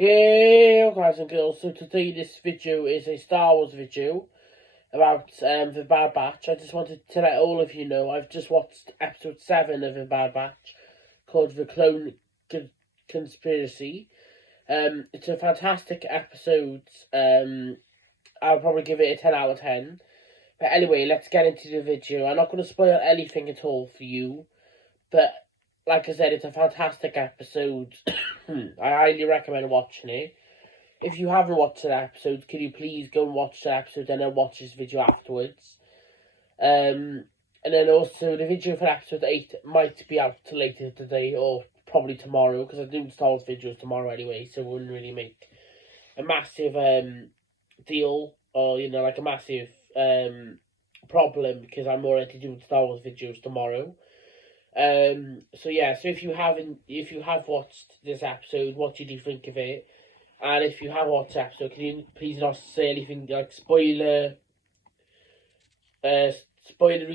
Yeah, guys and girls, so today this video is a Star Wars video about The Bad Batch. I just wanted to let all of you know I've just watched episode 7 of The Bad Batch called The Clone Conspiracy. It's a fantastic episode. I'll probably give it a 10 out of 10. But anyway, let's get into the video. I'm not going to spoil anything at all for you, but like I said, it's a fantastic episode. I highly recommend watching it. If you haven't watched that episode, can you please go and watch that episode and then watch this video afterwards? And then also, the video for episode 8 might be out later today or probably tomorrow, because I do Star Wars videos tomorrow anyway, so it wouldn't really make a massive deal, or, like a massive problem, because I'm already doing Star Wars videos tomorrow. So if you have watched this episode, what did you think of it? And if you have watched the episode, can you please not say anything like spoilery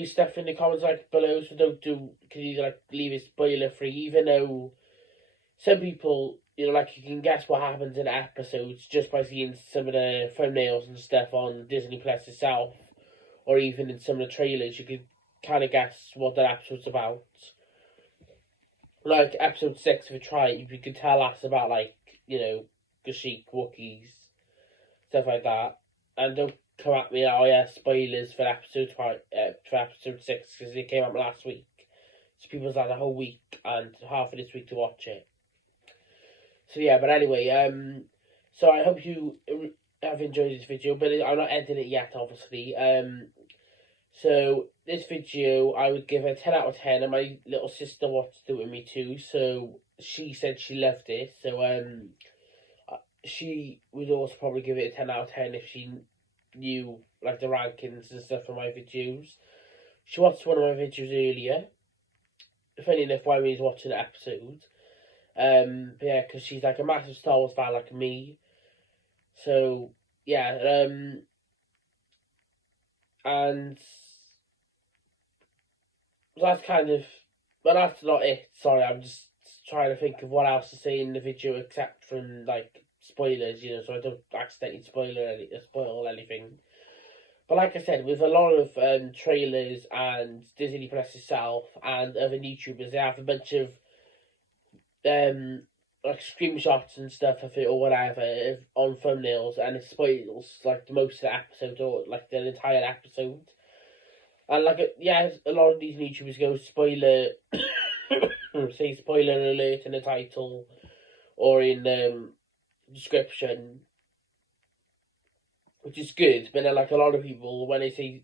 stuff in the comments below? So can you leave it spoiler free? Even though some people, you can guess what happens in episodes just by seeing some of the thumbnails and stuff on Disney Plus itself, or even in some of the trailers, you could kind of guess what that episode's about. Like episode 6 of a Tribe, you could tell us about Kashyyyk, Wookiees, stuff like that. And don't come at me, spoilers for episode 6, because it came out last week. So people's had a whole week and half of this week to watch it. So yeah, but anyway, so I hope you have enjoyed this video, but I'm not editing it yet, obviously. So this video, I would give a 10 out of 10, and my little sister watched it with me too, so she said she loved it. So she would also probably give it a 10 out of 10 if she knew the rankings and stuff from my videos. She watched one of my videos earlier, funny enough, while we was watching the episode. But yeah, because she's a massive Star Wars fan like me. So yeah, and that's kind of, but that's not it. Sorry, I'm just trying to think of what else to say in the video except from spoilers, so I don't accidentally spoil anything. But like I said, with a lot of trailers and Disney Plus itself and other YouTubers, they have a bunch of screenshots and stuff of it or whatever on thumbnails, and it spoils most of the episode or the entire episode. And a lot of these YouTubers go spoiler, say spoiler alert in the title or in description, which is good. But then a lot of people, when a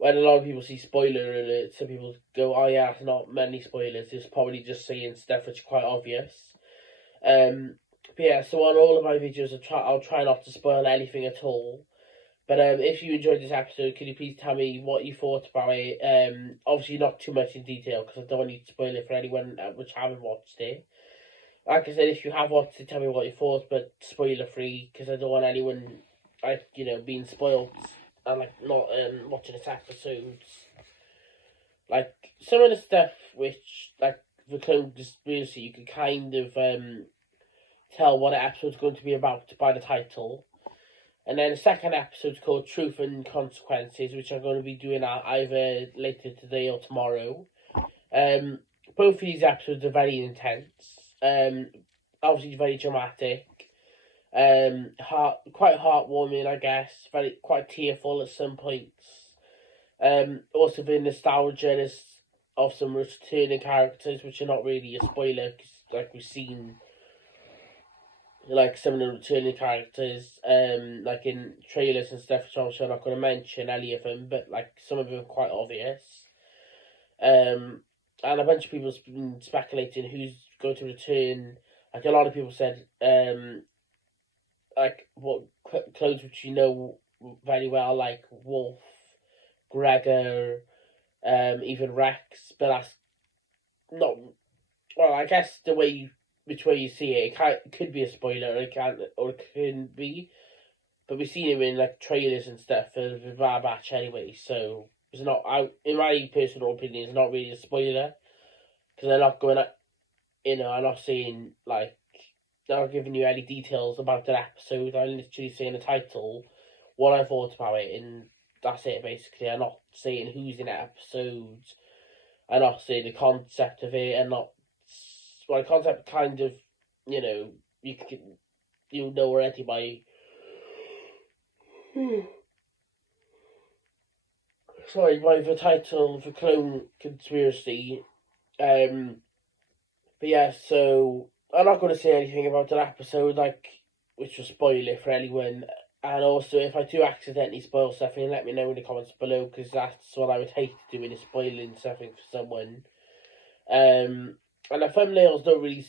lot of people see spoiler alert, some people go, "Oh yeah, it's not many spoilers. It's probably just saying stuff which is quite obvious." But yeah, so on all of my videos, I'll try not to spoil anything at all. But if you enjoyed this episode, can you please tell me what you thought about it? Obviously not too much in detail, because I don't want you to spoil it for anyone which haven't watched it. Like I said, if you have watched it, tell me what you thought, but spoiler free, because I don't want anyone being spoiled and not watching this episode. Some of the stuff which the Clone Conspiracy, you can kind of tell what the episode's going to be about by the title. And then the second episode's called Truth and Consequences, which I'm going to be doing either later today or tomorrow. Both of these episodes are very intense. Obviously very dramatic. Quite heartwarming, I guess. Quite tearful at some points. Also the nostalgia of some returning characters, which are not really a spoiler, because we've seen some of the returning characters, in trailers and stuff, so I'm not going to mention any of them, but some of them are quite obvious. And a bunch of people have been speculating who's going to return. A lot of people said, what clones which you know very well, like Wolf, Gregor, even Rex, but that's not. Well, I guess which way you see it, it could be a spoiler, it couldn't be. But we've seen him in trailers and stuff for the Bad Batch anyway, so it's not. In my personal opinion, it's not really a spoiler, because they're not going. I'm not saying not giving you any details about an episode. I'm literally saying the title, what I thought about it, and that's it basically. I'm not saying who's in episodes. I'm not saying the concept of it, and not well, the concept kind of, you know already by by the title, the Clone Conspiracy. But yeah, so I'm not going to say anything about that episode, which will spoil it for anyone. And also, if I do accidentally spoil something, let me know in the comments below, because that's what I would hate doing, is spoiling something for someone. And the thumbnails don't really,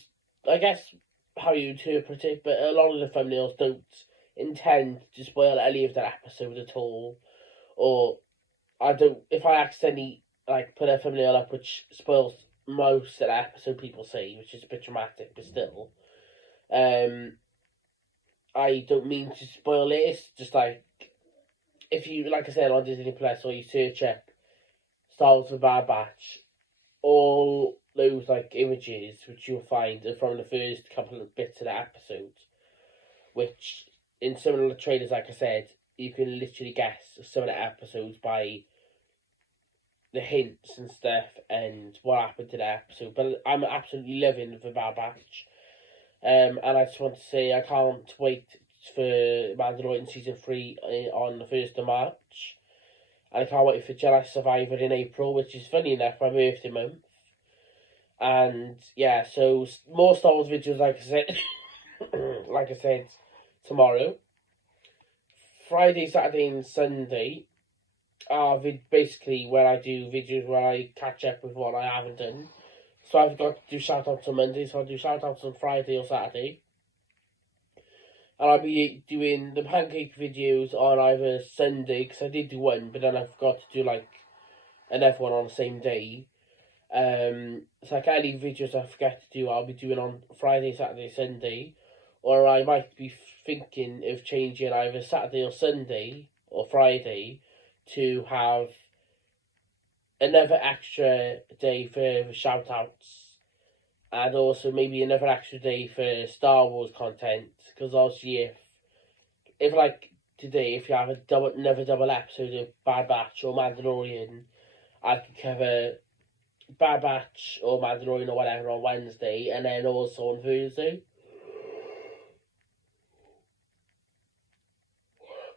I guess, how you interpret it, but a lot of the thumbnails don't intend to spoil any of that episode at all. Or if I accidentally put a thumbnail up which spoils most of the episode, people say, which is a bit dramatic, but still, I don't mean to spoil it. It's just if you, like I said, on Disney Plus, or you search up Star Wars: The Bad Batch, all those images which you'll find are from the first couple of bits of the episodes, which in some of the trailers, like I said, you can literally guess some of the episodes by the hints and stuff and what happened to the episode. But I'm absolutely loving The Bad Batch. And I just want to say I can't wait for Mandalorian Season 3 on the 1st of March. And I can't wait for Jedi Survivor in April, which is funny enough, my birthday month. And yeah, so more Star Wars videos, like I said, like I said, tomorrow. Friday, Saturday, and Sunday are basically where I do videos where I catch up with what I haven't done. So I've got to do shout outs on Monday, so I'll do shout outs on Friday or Saturday. And I'll be doing the pancake videos on either Sunday, because I did do one, but then I forgot to do another one on the same day. So any videos I forget to do, I'll be doing on Friday, Saturday, Sunday. Or I might be thinking of changing either Saturday or Sunday or Friday to have another extra day for shout outs, and also maybe another extra day for Star Wars content, because obviously if today, if you have another double episode of Bad Batch or Mandalorian, I could cover Bad Batch or Mandalorian or whatever on Wednesday, and then also on Thursday.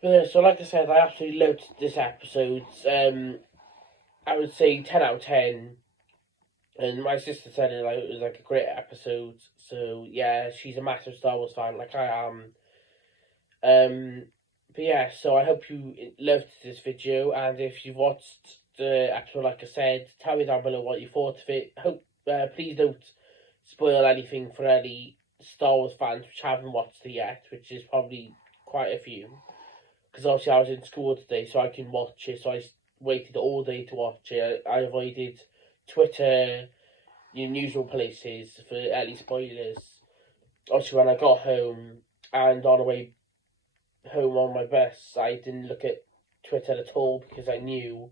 But yeah, so like I said, I absolutely loved this episode. I would say 10 out of 10. And my sister said it was a great episode. So yeah, she's a massive Star Wars fan, like I am. But yeah, so I hope you loved this video, and if you've watched the episode, like I said, tell me down below what you thought of it. Please don't spoil anything for any Star Wars fans which haven't watched it yet, which is probably quite a few. Because obviously I was in school today, so I can watch it. So I waited all day to watch it. I avoided Twitter, usual places for any spoilers. Obviously, when I got home and on the way home on my bus, I didn't look at Twitter at all, because I knew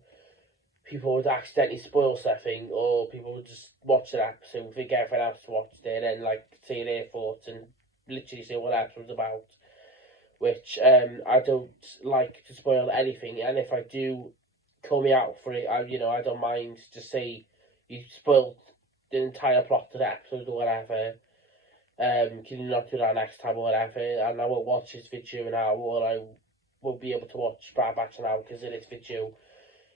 people would accidentally spoil something, or people would just watch an episode, think everyone else watched it, and then say their thoughts and literally say what the episode's about. Which I don't like to spoil anything, and if I do, call me out for it. I don't mind. Just say you spoiled the entire plot of the episode or whatever. Can you not do that next time or whatever? And I won't watch this video now, or I won't be able to watch Bad Batch now because of this video.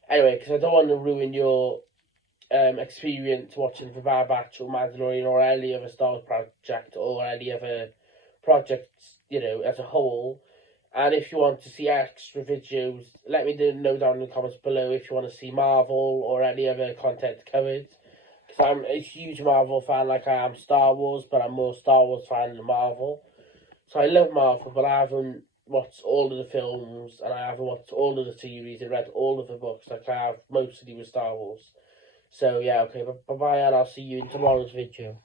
Anyway, because I don't want to ruin your experience watching The Bad Batch or Mandalorian or any other Star Wars project or any other projects, as a whole. And if you want to see extra videos, let me know down in the comments below if you want to see Marvel or any other content covered. Because I'm a huge Marvel fan, like I am Star Wars, but I'm more Star Wars fan than Marvel. So I love Marvel, but I haven't watched all of the films, and I haven't watched all of the series and read all of the books like I have mostly with Star Wars. So yeah, okay, bye-bye, and I'll see you in tomorrow's video.